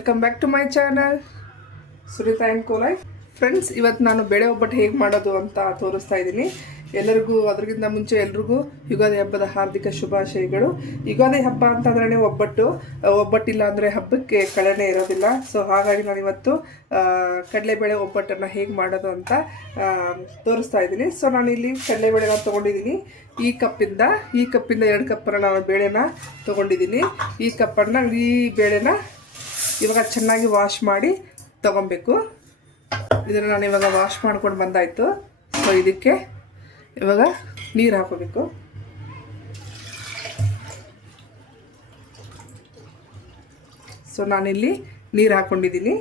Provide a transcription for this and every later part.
Welcome back to my channel Surita and co life. Friends, ಇವತ್ತು ನಾನು ಬೇಳೆ ಒಬ್ಬಟ್ಟು ಹೇಗೆ ಮಾಡೋದು ಅಂತ ತೋರಿಸ್ತಾ ಇದ್ದೀನಿ. ಎಲ್ಲರಿಗೂ ಅದಕ್ಕಿಂತ ಮುಂಚೆ ಎಲ್ರಿಗೂ ಯುಗಾದಿ ಹಬ್ಬದ ಹಾರ್ದಿಕ ಶುಭಾಶಯಗಳು. ಯುಗಾದಿ ಹಬ್ಬ ಅಂತಂದ್ರೆ ಒಬ್ಬಟ್ಟಿಲ್ಲ ಅಂದರೆ ಹಬ್ಬಕ್ಕೆ ಕಳೆನೇ ಇರೋದಿಲ್ಲ. ಸೊ ಹಾಗಾಗಿ ನಾನು ಇವತ್ತು ಕಡಲೆಬೇಳೆ ಒಬ್ಬಟ್ಟನ್ನು ಹೇಗೆ ಮಾಡೋದು ಅಂತ ತೋರಿಸ್ತಾ ಇದ್ದೀನಿ. ಸೊ ನಾನು ಇಲ್ಲಿ ಕಡಲೆಬೇಳೆನ ತೊಗೊಂಡಿದ್ದೀನಿ. ಈ ಕಪ್ಪಿಂದ 2 ಕಪ್ಪನ್ನು ನಾನು ಬೇಳೆನ ತೊಗೊಂಡಿದ್ದೀನಿ. ಈ ಬೇಳೆನ ಇವಾಗ ಚೆನ್ನಾಗಿ ವಾಶ್ ಮಾಡಿ ತೊಗೊಬೇಕು. ಇದನ್ನು ನಾನು ಇವಾಗ ವಾಶ್ ಮಾಡ್ಕೊಂಡು ಬಂದಾಯಿತು. ಸೊ ಇದಕ್ಕೆ ಇವಾಗ ನೀರು ಹಾಕೋಬೇಕು. ಸೊ ನಾನಿಲ್ಲಿ ನೀರು ಹಾಕ್ಕೊಂಡಿದ್ದೀನಿ.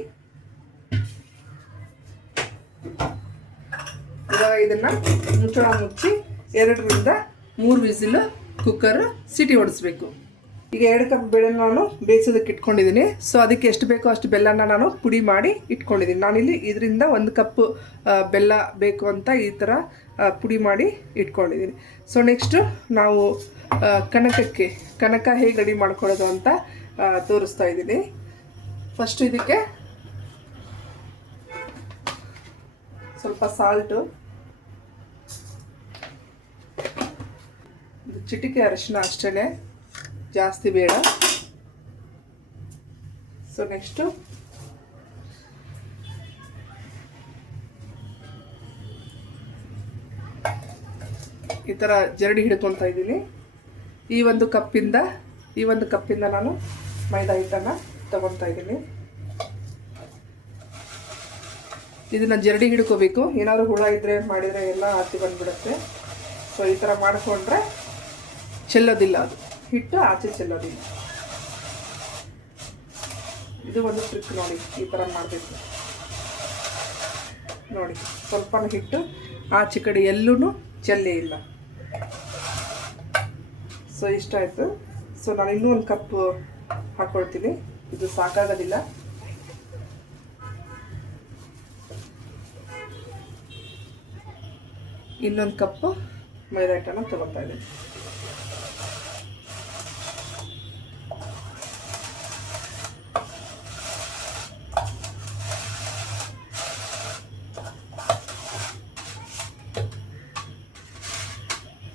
ಇವಾಗ ಇದನ್ನು ಮುಚ್ಚಳ ಮುಚ್ಚಿ 2ರಿಂದ 3 ವಿಸಿಲು ಕುಕ್ಕರ್ ಸಿಟಿ ಹೊಡಿಸ್ಬೇಕು. ಈಗ 2 ಕಪ್ ಬೇಳೆನ ನಾನು ಬೇಯಿಸೋದಕ್ಕೆ ಇಟ್ಕೊಂಡಿದ್ದೀನಿ. ಸೊ ಅದಕ್ಕೆ ಎಷ್ಟು ಬೇಕೋ ಅಷ್ಟು ಬೆಲ್ಲನ ನಾನು ಪುಡಿ ಮಾಡಿ ಇಟ್ಕೊಂಡಿದ್ದೀನಿ. ನಾನಿಲ್ಲಿ ಇದರಿಂದ 1 ಕಪ್ ಬೆಲ್ಲ ಬೇಕು ಅಂತ ಈ ಥರ ಪುಡಿ ಮಾಡಿ ಇಟ್ಕೊಂಡಿದ್ದೀನಿ. ಸೊ ನೆಕ್ಸ್ಟು ನಾವು ಕನಕ ಹೇಗೆ ರೆಡಿ ಮಾಡ್ಕೊಳ್ಳೋದು ಅಂತ ತೋರಿಸ್ತಾ ಇದ್ದೀನಿ. ಫಸ್ಟು ಇದಕ್ಕೆ ಸ್ವಲ್ಪ ಸಾಲ್ಟು, ಚಿಟಿಕೆ ಅರಿಶಿನ ಅಷ್ಟೇ, ಜಾಸ್ತಿ ಬೇಡ. ಸೊ ನೆಕ್ಸ್ಟು ಈ ಥರ ಜರಡಿ ಹಿಡ್ಕೊತಾ ಇದ್ದೀನಿ. ಈ ಒಂದು ಕಪ್ಪಿಂದ ನಾನು ಮೈದಾ ಹಿಟ್ಟನ್ನು ತಗೊತಾ ಇದ್ದೀನಿ. ಇದನ್ನು ಜರಡಿ ಹಿಡ್ಕೋಬೇಕು. ಏನಾದರೂ ಹುಳ ಇದ್ದರೆ ಮಾಡಿದರೆ ಎಲ್ಲ ಹತ್ತಿ ಬಂದುಬಿಡುತ್ತೆ. ಸೊ ಈ ಥರ ಮಾಡಿಕೊಂಡ್ರೆ ಚೆಲ್ಲೋದಿಲ್ಲ, ಅದು ಹಿಟ್ಟು ಆಚೆ ಚೆಲ್ಲೋದಿಲ್ಲ. ಇದು ಒಂದು ಟ್ರಿಕ್ ನೋಡಿ, ಈ ಥರ ಮಾಡಬೇಕು ನೋಡಿ. ಸ್ವಲ್ಪ ಹಿಟ್ಟು ಆಚೆ ಕಡೆ ಎಲ್ಲೂ ಚೆಲ್ಲೇ ಇಲ್ಲ. ಸೊ ಇಷ್ಟ ಆಯಿತು. ಸೊ ನಾನು ಇನ್ನೂ 1 ಕಪ್ ಹಾಕ್ಕೊಳ್ತೀನಿ. ಇದು ಸಾಕಾಗೋದಿಲ್ಲ. ಇನ್ನೊಂದು ಕಪ್ ಮೈದಾ ಹಿಟ್ಟನ್ನು ತಗೊತಾ ಇದ್ದೀನಿ.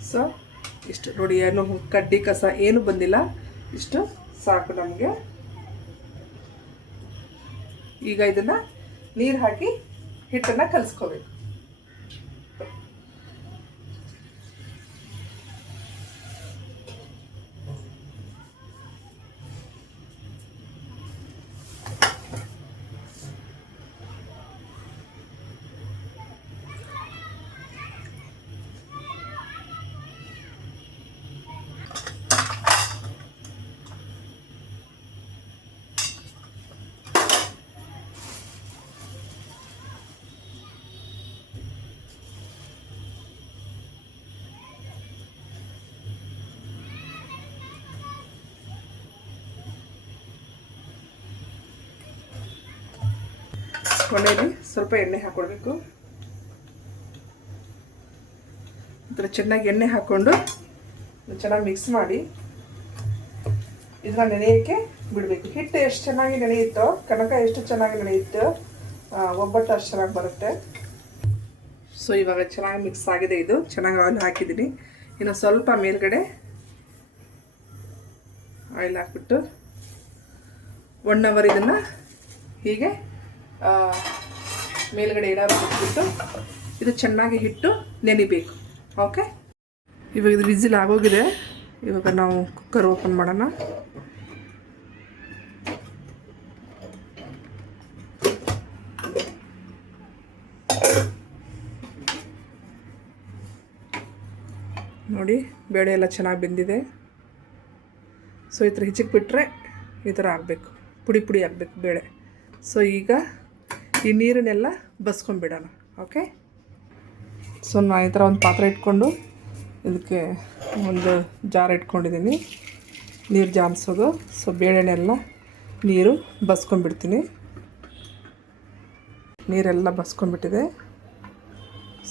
ಸೊ ಇಷ್ಟು ನೋಡಿ, ಏನು ಕಡ್ಡಿ ಕಸ ಏನು ಬಂದಿಲ್ಲ. ಇಷ್ಟು ಸಾಕು ನಮಗೆ. ಈಗ ಇದನ್ನು ನೀರು ಹಾಕಿ ಹಿಟ್ಟನ್ನು ಕಲಿಸ್ಕೋಬೇಕು. ಕೊನೆಯಲ್ಲಿ ಸ್ವಲ್ಪ ಎಣ್ಣೆ ಹಾಕ್ಕೊಳ್ಬೇಕು. ಈ ಥರ ಚೆನ್ನಾಗಿ ಎಣ್ಣೆ ಹಾಕ್ಕೊಂಡು ಚೆನ್ನಾಗಿ ಮಿಕ್ಸ್ ಮಾಡಿ ಇದನ್ನ ನೆನೆಯೋಕ್ಕೆ ಬಿಡಬೇಕು. ಹಿಟ್ಟು ಎಷ್ಟು ಚೆನ್ನಾಗಿ ನೆನೆಯುತ್ತೋ, ಕನಕ ಎಷ್ಟು ಚೆನ್ನಾಗಿ ನೆನೆಯುತ್ತೋ, ಒಬ್ಬಟ್ಟು ಅಷ್ಟು ಚೆನ್ನಾಗಿ ಬರುತ್ತೆ. ಸೊ ಇವಾಗ ಚೆನ್ನಾಗಿ ಮಿಕ್ಸ್ ಆಗಿದೆ. ಇದು ಚೆನ್ನಾಗಿ ಆಯಿಲ್ ಹಾಕಿದ್ದೀನಿ. ಇನ್ನು ಸ್ವಲ್ಪ ಮೇಲ್ಗಡೆ ಆಯಿಲ್ ಹಾಕ್ಬಿಟ್ಟು 1 ಅವರ್ ಇದನ್ನು ಹೀಗೆ ಮೇಲ್ಗಡೆ ಇಡೋದು ಬಿಟ್ಬಿಟ್ಟು ಇದು ಚೆನ್ನಾಗಿ ಹಿಟ್ಟು ನೆನಿಬೇಕು. ಓಕೆ, ಇವಾಗ ಇದು ವಿಸಿಲ್ ಆಗೋಗಿದೆ. ಇವಾಗ ನಾವು ಕುಕ್ಕರ್ ಓಪನ್ ಮಾಡೋಣ. ನೋಡಿ, ಬೇಳೆ ಎಲ್ಲ ಚೆನ್ನಾಗಿ ಬೆಂದಿದೆ. ಸೊ ಈ ಥರ ಹೆಚ್ಚಿಗೆ ಬಿಟ್ಟರೆ ಈ ಥರ ಆಗಬೇಕು, ಪುಡಿ ಆಗಬೇಕು ಬೇಳೆ. ಸೊ ಈಗ ಈ ನೀರನ್ನೆಲ್ಲ ಬಸ್ಕೊಂಡ್ಬಿಡೋಣ. ಓಕೆ, ಸೊ ನಾನು ಈ ಥರ ಒಂದು ಪಾತ್ರೆ ಇಟ್ಕೊಂಡು ಇದಕ್ಕೆ ಒಂದು ಜಾರ್ ಇಟ್ಕೊಂಡಿದ್ದೀನಿ, ನೀರು ಜಾಮಿಸೋದು. ಸೊ ಬೇಳೆನೆಲ್ಲ ನೀರು ಬಸ್ಕೊಂಡ್ಬಿಡ್ತೀನಿ. ನೀರೆಲ್ಲ ಬಸ್ಕೊಂಡ್ಬಿಟ್ಟಿದೆ.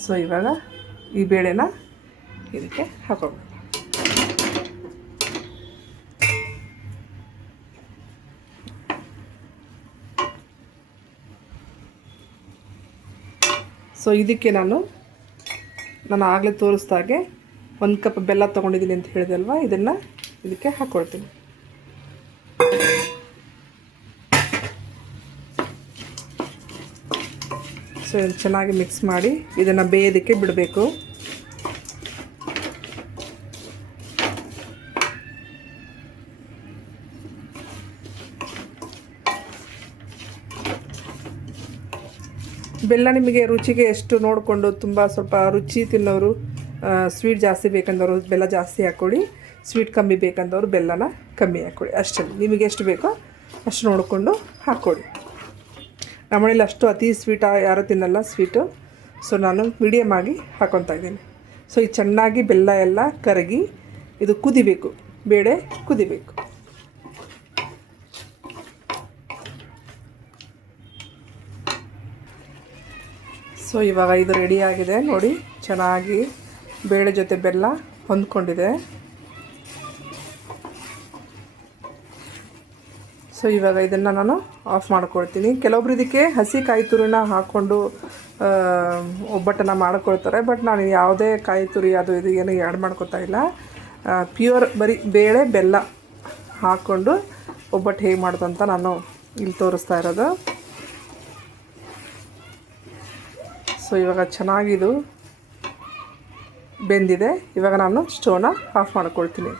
ಸೊ ಇವಾಗ ಈ ಬೇಳೆನ ಇದಕ್ಕೆ ಹಾಕೋಣ. ಸೊ ಇದಕ್ಕೆ ನಾನು ಆಗಲೇ ತೋರಿಸ್ದಾಗೆ 1 ಕಪ್ ಬೆಲ್ಲ ತೊಗೊಂಡಿದ್ದೀನಿ ಅಂತ ಹೇಳಿದೆ ಅಲ್ವಾ, ಇದನ್ನು ಇದಕ್ಕೆ ಹಾಕ್ಕೊಳ್ತೀನಿ. ಸೊ ಚೆನ್ನಾಗಿ ಮಿಕ್ಸ್ ಮಾಡಿ ಇದನ್ನು ಬೇಯೋದಕ್ಕೆ ಬಿಡಬೇಕು. ಬೆಲ್ಲ ನಿಮಗೆ ರುಚಿಗೆ ಎಷ್ಟು ನೋಡಿಕೊಂಡು, ತುಂಬ ಸ್ವಲ್ಪ ರುಚಿ ತಿನ್ನೋರು ಸ್ವೀಟ್ ಜಾಸ್ತಿ ಬೇಕಂದವರು ಬೆಲ್ಲ ಜಾಸ್ತಿ ಹಾಕ್ಕೊಳ್ಳಿ, ಸ್ವೀಟ್ ಕಮ್ಮಿ ಬೇಕಂದವರು ಬೆಲ್ಲನ ಕಮ್ಮಿ ಹಾಕ್ಕೊಳ್ಳಿ. ಅಷ್ಟೇ, ನಿಮಗೆ ಎಷ್ಟು ಬೇಕೋ ಅಷ್ಟು ನೋಡಿಕೊಂಡು ಹಾಕ್ಕೊಳ್ಳಿ. ನಮ್ಮನೇಲಿ ಅಷ್ಟು ಅತಿ ಸ್ವೀಟ್ ಯಾರೂ ತಿನ್ನಲ್ಲ ಸ್ವೀಟು. ಸೊ ನಾನು ಮೀಡಿಯಮ್ ಆಗಿ ಹಾಕ್ಕೊತಾ ಇದ್ದೀನಿ. ಸೊ ಇದು ಚೆನ್ನಾಗಿ ಬೆಲ್ಲ ಎಲ್ಲ ಕರಗಿ ಇದು ಕುದಿಬೇಕು, ಬೇಳೆ ಕುದಿಬೇಕು. ಸೊ ಇವಾಗ ಇದು ರೆಡಿಯಾಗಿದೆ ನೋಡಿ, ಚೆನ್ನಾಗಿ ಬೇಳೆ ಜೊತೆ ಬೆಲ್ಲ ಹೊಂದ್ಕೊಂಡಿದೆ. ಸೊ ಇವಾಗ ಇದನ್ನು ನಾನು ಆಫ್ ಮಾಡ್ಕೊಳ್ತೀನಿ. ಕೆಲವೊಬ್ರು ಇದಕ್ಕೆ ಹಸಿ ಕಾಯಿ ತುರಿನ ಹಾಕ್ಕೊಂಡು ಒಬ್ಬಟ್ಟನ್ನು ಮಾಡ್ಕೊಳ್ತಾರೆ. ಬಟ್ ನಾನು ಯಾವುದೇ ಕಾಯಿ ತುರಿ ಅದು ಇದು ಏನು ಆ್ಯಡ್ ಮಾಡ್ಕೊತಾ ಇಲ್ಲ. ಪ್ಯೂರ್ ಬರೀ ಬೇಳೆ ಬೆಲ್ಲ ಹಾಕ್ಕೊಂಡು ಒಬ್ಬಟ್ಟು ಹೇಗೆ ಮಾಡೋದು ಅಂತ ನಾನು ಇಲ್ಲಿ ತೋರಿಸ್ತಾ ಇರೋದು. ಸೊ ಇವಾಗ ಚೆನ್ನಾಗಿದು ಬೆಂದಿದೆ. ಇವಾಗ ನಾನು ಸ್ಟವ್ನ ಆಫ್ ಮಾಡ್ಕೊಳ್ತೀನಿ.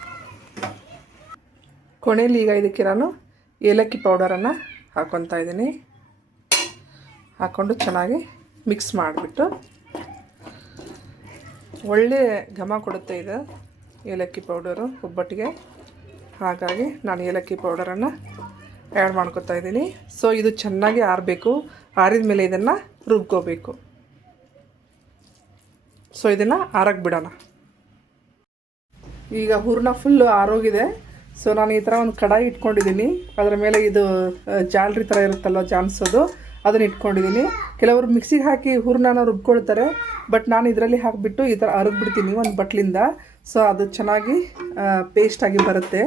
ಕೊನೆಯಲ್ಲಿ ಈಗ ಇದಕ್ಕೆ ನಾನು ಏಲಕ್ಕಿ ಪೌಡರನ್ನು ಹಾಕ್ಕೊತಾ ಇದ್ದೀನಿ. ಹಾಕ್ಕೊಂಡು ಚೆನ್ನಾಗಿ ಮಿಕ್ಸ್ ಮಾಡಿಬಿಟ್ಟು, ಒಳ್ಳೆ ಘಮ ಕೊಡುತ್ತೆ ಇದು ಏಲಕ್ಕಿ ಪೌಡರು ಒಬ್ಬಟ್ಟಿಗೆ. ಹಾಗಾಗಿ ನಾನು ಏಲಕ್ಕಿ ಪೌಡರನ್ನು ಆ್ಯಡ್ ಮಾಡ್ಕೊತಾ ಇದ್ದೀನಿ. ಸೊ ಇದು ಚೆನ್ನಾಗಿ ಆರಬೇಕು. ಆರಿದ ಮೇಲೆ ಇದನ್ನು ರುಬ್ಕೋಬೇಕು. ಸೊ ಇದನ್ನು ಆರಕ್ಕೆ ಬಿಡೋಣ. ಈಗ ಹೂರಣ ಫುಲ್ಲು ಆರೋಗಿದೆ. ಸೊ ನಾನು ಈ ಥರ ಒಂದು ಕಡಾಯಿ ಇಟ್ಕೊಂಡಿದ್ದೀನಿ. ಅದರ ಮೇಲೆ ಇದು ಜಾಲ್ರಿ ಥರ ಇರುತ್ತಲ್ವ ಜಾನ್ಸೋದು, ಅದನ್ನು ಇಟ್ಕೊಂಡಿದ್ದೀನಿ. ಕೆಲವರು ಮಿಕ್ಸಿಗೆ ಹಾಕಿ ಹೂರಣನ ರುಬ್ಕೊಳ್ತಾರೆ. ಬಟ್ ನಾನು ಇದರಲ್ಲಿ ಹಾಕಿಬಿಟ್ಟು ಈ ಥರ ಅರೆದ್ಬಿಡ್ತೀನಿ ಒಂದು ಬಟ್ಲಿಂದ. ಸೊ ಅದು ಚೆನ್ನಾಗಿ ಪೇಸ್ಟಾಗಿ ಬರುತ್ತೆ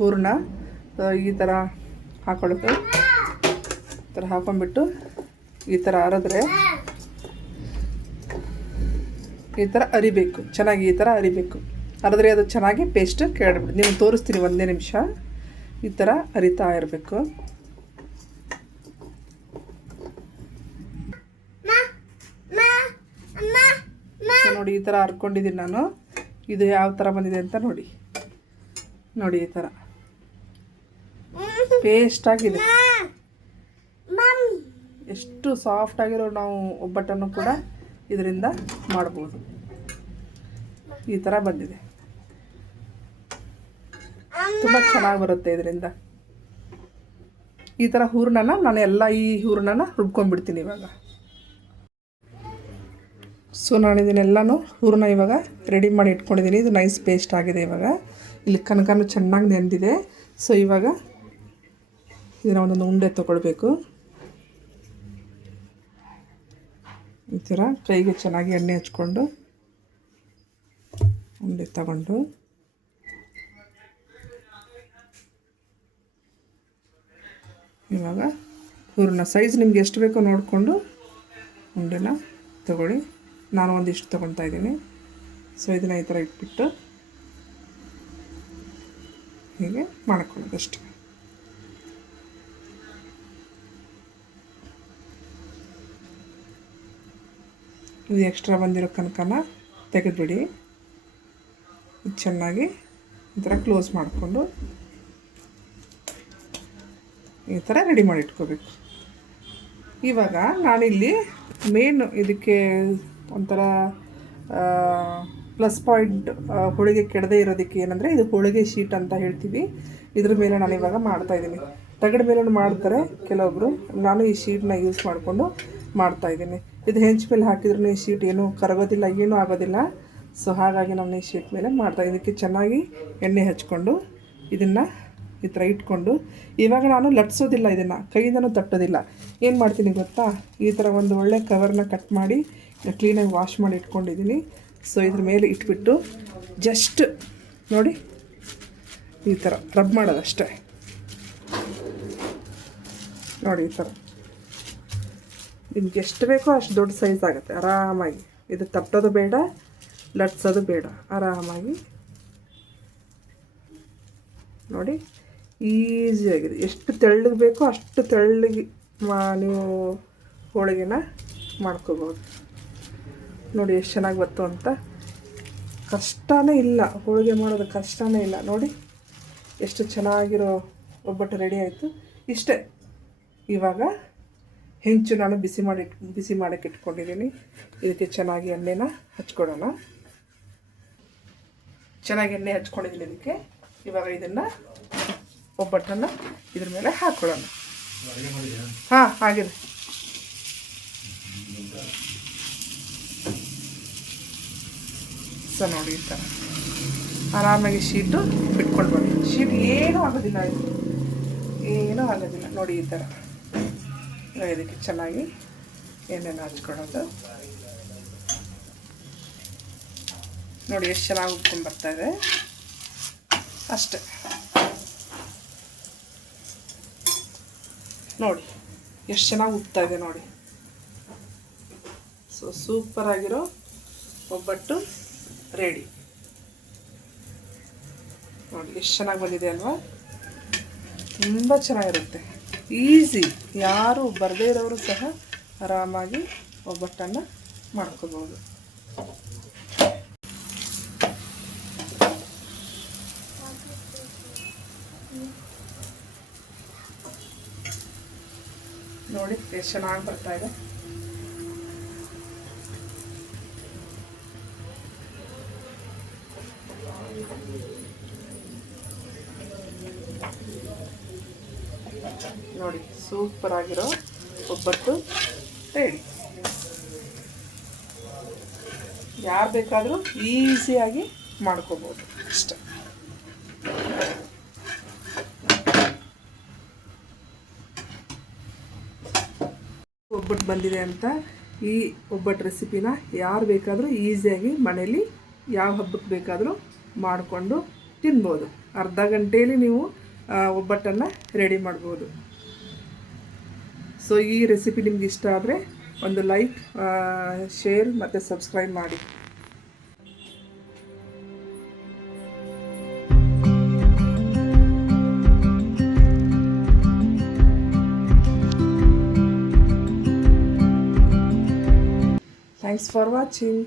ಹೂರಣ. ಈ ಥರ ಹಾಕ್ಕೊಳ್ಳೋದು, ಈ ಥರ ಹಾಕ್ಕೊಂಡ್ಬಿಟ್ಟು ಈ ಥರ ಅರೆದ್ರೆ ಈ ಥರ ಅರಿಬೇಕು, ಚೆನ್ನಾಗಿ ಈ ಥರ ಅರಿಬೇಕು. ಅರೆದ್ರೆ ಅದು ಚೆನ್ನಾಗಿ ಪೇಸ್ಟ್ ಕೆಳಬಿಟ್ಟು ನೀವು ತೋರಿಸ್ತೀನಿ ಒಂದೇ ನಿಮಿಷ. ಈ ಥರ ಅರಿತಾ ಇರಬೇಕು. ನೋಡಿ ಈ ಥರ ಹರ್ಕೊಂಡಿದ್ದೀನಿ ನಾನು. ಇದು ಯಾವ ಥರ ಬಂದಿದೆ ಅಂತ ನೋಡಿ. ನೋಡಿ ಈ ಥರ ಪೇಸ್ಟ್ ಆಗಿದೆ. ಎಷ್ಟು ಸಾಫ್ಟ್ ಆಗಿರೋ ನಾವು ಒಬ್ಬಟ್ಟನ್ನು ಕೂಡ ಇದರಿಂದ ಮಾಡ್ಬೋದು. ಈ ಥರ ಬಂದಿದೆ, ತುಂಬ ಚೆನ್ನಾಗಿ ಬರುತ್ತೆ ಇದರಿಂದ. ಈ ಥರ ಹೂರಣನ ನಾನು ಈ ಹೂರಣನ ರುಬ್ಕೊಂಡ್ಬಿಡ್ತೀನಿ ಇವಾಗ. ಸೊ ನಾನು ಇದನ್ನೆಲ್ಲನೂ ಹೂರಣ ಇವಾಗ ರೆಡಿ ಮಾಡಿ ಇಟ್ಕೊಂಡಿದ್ದೀನಿ. ಇದು ನೈಸ್ ಪೇಸ್ಟ್ ಆಗಿದೆ. ಇವಾಗ ಇಲ್ಲಿ ಕನಕನೂ ಚೆನ್ನಾಗಿ ನೆಂದಿದೆ. ಸೊ ಇವಾಗ ಇದನ್ನು ಒಂದೊಂದು ಉಂಡೆ ತೊಗೊಳ್ಬೇಕು. ಈ ಥರ ಕೈಗೆ ಚೆನ್ನಾಗಿ ಎಣ್ಣೆ ಹಚ್ಕೊಂಡು ಉಂಡೆ ತಗೊಂಡು ಇವಾಗ ಹೂರಣ ಸೈಜ್ ನಿಮ್ಗೆ ಎಷ್ಟು ಬೇಕೋ ನೋಡಿಕೊಂಡು ಉಂಡೆನ ತಗೊಳ್ಳಿ. ನಾನು ಒಂದಿಷ್ಟು ತೊಗೊತಾ ಇದ್ದೀನಿ. ಸೊ ಇದನ್ನು ಈ ಥರ ಇಟ್ಬಿಟ್ಟು ಹೀಗೆ ಮಾಡ್ಕೊಳ್ಳೋದಷ್ಟೆ. ಇದು ಎಕ್ಸ್ಟ್ರಾ ಬಂದಿರೋ ಕನಕನ ತೆಗೆದುಬಿಡಿ. ಇದು ಚೆನ್ನಾಗಿ ಈ ಥರ ಕ್ಲೋಸ್ ಮಾಡಿಕೊಂಡು ಈ ಥರ ರೆಡಿ ಮಾಡಿ ಇಟ್ಕೋಬೇಕು. ಇವಾಗ ನಾನಿಲ್ಲಿ ಮೇನ್ ಇದಕ್ಕೆ ಒಂಥರ ಪ್ಲಸ್ ಪಾಯಿಂಟ್ ಹೋಳಿಗೆ ಕೆಡದೇ ಇರೋದಕ್ಕೆ ಏನಂದರೆ ಇದು ಹೋಳಿಗೆ ಶೀಟ್ ಅಂತ ಹೇಳ್ತೀವಿ. ಇದ್ರ ಮೇಲೆ ನಾನು ಇವಾಗ ಮಾಡ್ತಾಯಿದ್ದೀನಿ. ತಗಡು ಮೇಲೆ ಮಾಡ್ತಾರೆ ಕೆಲವೊಬ್ಬರು. ನಾನು ಈ ಶೀಟ್ನ ಯೂಸ್ ಮಾಡಿಕೊಂಡು ಮಾಡ್ತಾಯಿದ್ದೀನಿ. ಇದು ಹೆಂಚು ಮೇಲೆ ಹಾಕಿದ್ರೂ ಈ ಶೀಟ್ ಏನೂ ಕರಗೋದಿಲ್ಲ, ಏನೂ ಆಗೋದಿಲ್ಲ. ಸೊ ಹಾಗಾಗಿ ನಾನು ಈ ಶೀಟ್ ಮೇಲೆ ಮಾಡ್ತಾಯಿದ್ದೀನಿ. ಇದಕ್ಕೆ ಚೆನ್ನಾಗಿ ಎಣ್ಣೆ ಹಚ್ಕೊಂಡು ಇದನ್ನು ಈ ಥರ ಇಟ್ಕೊಂಡು ಇವಾಗ ನಾನು ಲಟ್ಸೋದಿಲ್ಲ, ಇದನ್ನು ಕೈಯಿಂದನೂ ತಟ್ಟೋದಿಲ್ಲ. ಏನು ಮಾಡ್ತೀನಿ ಗೊತ್ತಾ, ಈ ಥರ ಒಂದು ಒಳ್ಳೆ ಕವರ್ನ ಕಟ್ ಮಾಡಿ ಕ್ಲೀನಾಗಿ ವಾಶ್ ಮಾಡಿ ಇಟ್ಕೊಂಡಿದ್ದೀನಿ. ಸೊ ಇದ್ರ ಮೇಲೆ ಇಟ್ಬಿಟ್ಟು ಜಸ್ಟ್ ನೋಡಿ ಈ ಥರ ರಬ್ ಮಾಡೋದಷ್ಟೇ. ನೋಡಿ ಈ ಥರ ನಿಮ್ಗೆ ಎಷ್ಟು ಬೇಕೋ ಅಷ್ಟು ದೊಡ್ಡ ಸೈಜ್ ಆಗುತ್ತೆ ಆರಾಮಾಗಿ. ಇದು ತಟ್ಟೋದು ಬೇಡ, ಲಟ್ಸೋದು ಬೇಡ, ಆರಾಮಾಗಿ ನೋಡಿ ಈಸಿಯಾಗಿದೆ. ಎಷ್ಟು ತೆಳ್ಳಗೆ ಬೇಕೋ ಅಷ್ಟು ತೆಳ್ಳಗೆ ನೀವು ಹೋಳಿಗೆನ ಮಾಡ್ಕೋಬೋದು. ನೋಡಿ ಎಷ್ಟು ಚೆನ್ನಾಗಿ ಬಂತು ಅಂತ. ಕಷ್ಟನೇ ಇಲ್ಲ, ಹೋಳಿಗೆ ಮಾಡೋದು ಕಷ್ಟನೇ ಇಲ್ಲ. ನೋಡಿ ಎಷ್ಟು ಚೆನ್ನಾಗಿರೋ ಒಬ್ಬಟ್ಟು ರೆಡಿ ಆಯಿತು. ಇಷ್ಟೇ. ಇವಾಗ ಹೆಂಚು ನಾನು ಬಿಸಿ ಮಾಡೋಕ್ಕೆ ಇಟ್ಕೊಂಡಿದ್ದೀನಿ. ಇದಕ್ಕೆ ಚೆನ್ನಾಗಿ ಎಣ್ಣೆನ ಹಚ್ಕೊಳ್ಳೋಣ. ಚೆನ್ನಾಗಿ ಎಣ್ಣೆ ಹಚ್ಕೊಂಡಿದ್ದೀನಿ ಇದಕ್ಕೆ. ಇವಾಗ ಇದನ್ನು ಒಬ್ಬಟ್ಟನ್ನು ಇದ್ರ ಮೇಲೆ ಹಾಕ್ಕೊಳ್ಳೋಣ. ಹಾಂ, ಆಗಿದೆ. ಸೊ ನೋಡಿ ಈ ಥರ ಆರಾಮಾಗಿ ಶೀಟು ಬಿಟ್ಕೊಂಡು ಬನ್ನಿ. ಶೀಟ್ ಏನೂ ಆಗೋದಿಲ್ಲ, ಇದು ಏನೂ ಆಗೋದಿಲ್ಲ. ನೋಡಿ ಈ ಥರ ಇದಕ್ಕೆ ಚೆನ್ನಾಗಿ ಎಣ್ಣೆನ ಹಚ್ಕೊಳ್ಳೋದು. ನೋಡಿ ಎಷ್ಟು ಚೆನ್ನಾಗಿ ಉಟ್ಕೊಂಡು ಬರ್ತಾಯಿದೆ. ಅಷ್ಟೆ. ನೋಡಿ ಎಷ್ಟು ಚೆನ್ನಾಗಿ ಉಟ್ತಾ ಇದೆ ನೋಡಿ. ಸೊ ಸೂಪರಾಗಿರೋ ಒಬ್ಬಟ್ಟು ರೆಡಿ. ನೋಡಿ ಎಷ್ಟು ಚೆನ್ನಾಗಿ ಬಂದಿದೆ ಅಲ್ವಾ? ತುಂಬ ಚೆನ್ನಾಗಿರುತ್ತೆ. ಈಸಿ, ಯಾರು ಬರದೇ ಇರೋರು ಸಹ ಆರಾಮಾಗಿ ಒಬ್ಬಟ್ಟನ್ನು ಮಾಡ್ಕೋಬೋದು. ನೋಡಿ ಎಷ್ಟು ಚೆನ್ನಾಗಿ ಬರ್ತಾ ಇದೆ. ನೋಡಿ ಸೂಪರ್ ಆಗಿರೋ ಒಬ್ಬಟ್ಟು ರೆಡಿ. ಯಾರು ಬೇಕಾದರೂ ಈಸಿಯಾಗಿ ಮಾಡ್ಕೋಬೋದು ಅಷ್ಟೆ. ಒಬ್ಬಟ್ಟು ಬಂದಿದೆ ಅಂತ ಈ ಒಬ್ಬಟ್ಟು ರೆಸಿಪಿನ ಯಾರು ಬೇಕಾದರೂ ಈಸಿಯಾಗಿ ಮನೇಲಿ ಯಾವ ಹಬ್ಬಕ್ಕೆ ಬೇಕಾದರೂ ಮಾಡಿಕೊಂಡು ತಿನ್ಬೋದು. ಅರ್ಧ ಗಂಟೆಯಲ್ಲಿ ನೀವು ಒಬ್ಬಟ್ಟನ್ನು ರೆಡಿ ಮಾಡ್ಬೋದು. ಸೊ ಈ ರೆಸಿಪಿ ನಿಮ್ಗೆ ಇಷ್ಟ ಆದರೆ ಒಂದು ಲೈಕ್, ಶೇರ್ ಮತ್ತು ಸಬ್ಸ್ಕ್ರೈಬ್ ಮಾಡಿ. Thanks for watching.